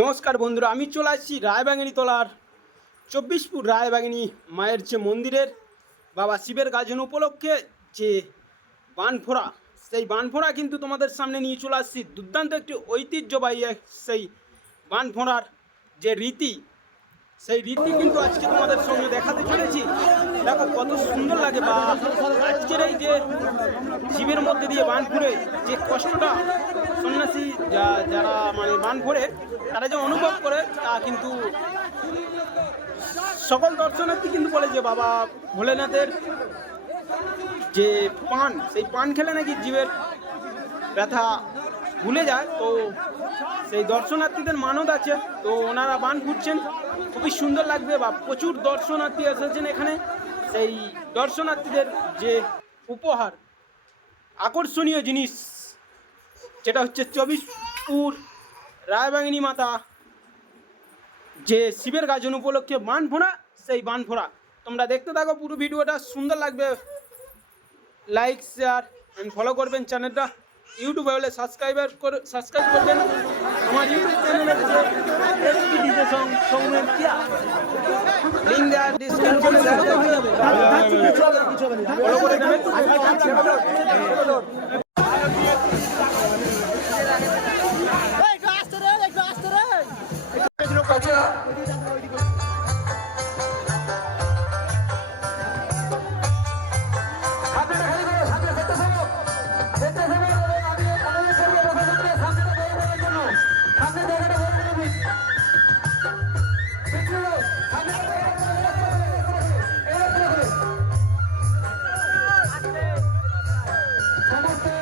নমস্কার বন্ধুরা, আমি চলে আসছি রায়বাগানি তলার। চব্বিশপুর রায়বাগানি মায়ের যে মন্দিরের বাবা শিবের গাজন উপলক্ষে যে বানফোড়া, সেই বানফোড়া কিন্তু তোমাদের সামনে নিয়ে চলে আসছি। দুর্দান্ত একটি ঐতিহ্যবাহী সেই বানফোড়ার যে রীতি, সেই রীতি কিন্তু আজকে তোমাদের সঙ্গে দেখাতে চলেছি। দেখো কত সুন্দর লাগে বা আজকের এই যে শিবের মধ্যে দিয়ে বান ফুড়ে যে কষ্টটা সন্ন্যাসী যা- যারা মানে বান ফোড়ে তারা যে অনুভব করে, তা কিন্তু সকল দর্শনার্থী কিন্তু বলে যে বাবা ভোলেনাথের যে পান, সেই পান খেলে নাকি জীবের ব্যথা ভুলে যায়। তো সেই দর্শনার্থীদের মানত আছে। তো ওনারা বান ঘুরছেন খুবই সুন্দর লাগবে বা প্রচুর দর্শনার্থী এসেছেন এখানে। সেই দর্শনার্থীদের যে উপহার, আকর্ষণীয় জিনিস যেটা হচ্ছে চব্বিশপুর রায়বাঙিনী মাতা। যে শিবের গাজন উপলক্ষে বান ফোড়া সেই বান ফোড়া। তোমরা দেখতে থাকো পুরো ভিডিওটা সুন্দর লাগবে। লাইক শেয়ার অ্যান্ড ফলো করবেন চ্যানেলটা। ইউটিউবে হলে সাবস্ক্রাইবার করে সাবস্ক্রাইব করবেন। আমার ইউটিউব চ্যানেলের যে সং সৌমেন কিয়া লিঙ্ক দেওয়া ডিসক্রিপশনে দেওয়া ফলো করে சமத்துவ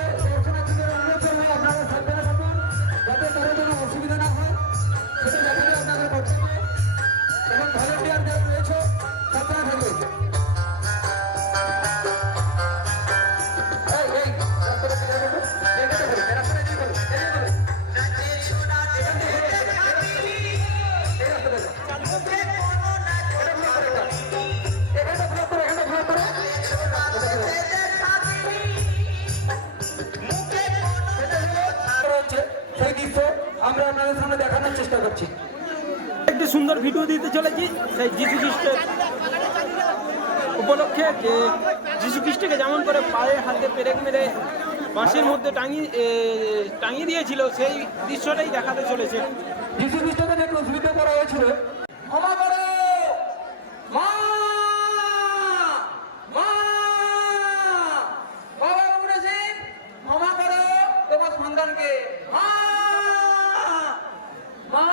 আপনাদের সামনে দেখানোর চেষ্টা করছি। একটি সুন্দর ভিডিও দিতে চলেছি সেই যিশু খ্রিস্টের উপলক্ষে যে যিশু খ্রিস্টকে যেমন করে পায়ে হাতে পেরেক মেরে বাঁশের মধ্যে টাঙিয়ে এ, টাঙিয়ে দিয়েছিল সেই দৃশ্যটাই দেখাতে চলেছে। যিশু খ্রিস্টকে যে প্রশ্নিত করা হয়েছিল। ক্ষমা করো মা মা বাবা উঠেছে ক্ষমা করো তোমার সন্তানকে মা মা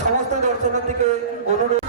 সমস্ত দর্শনার্থীকে অনুরোধ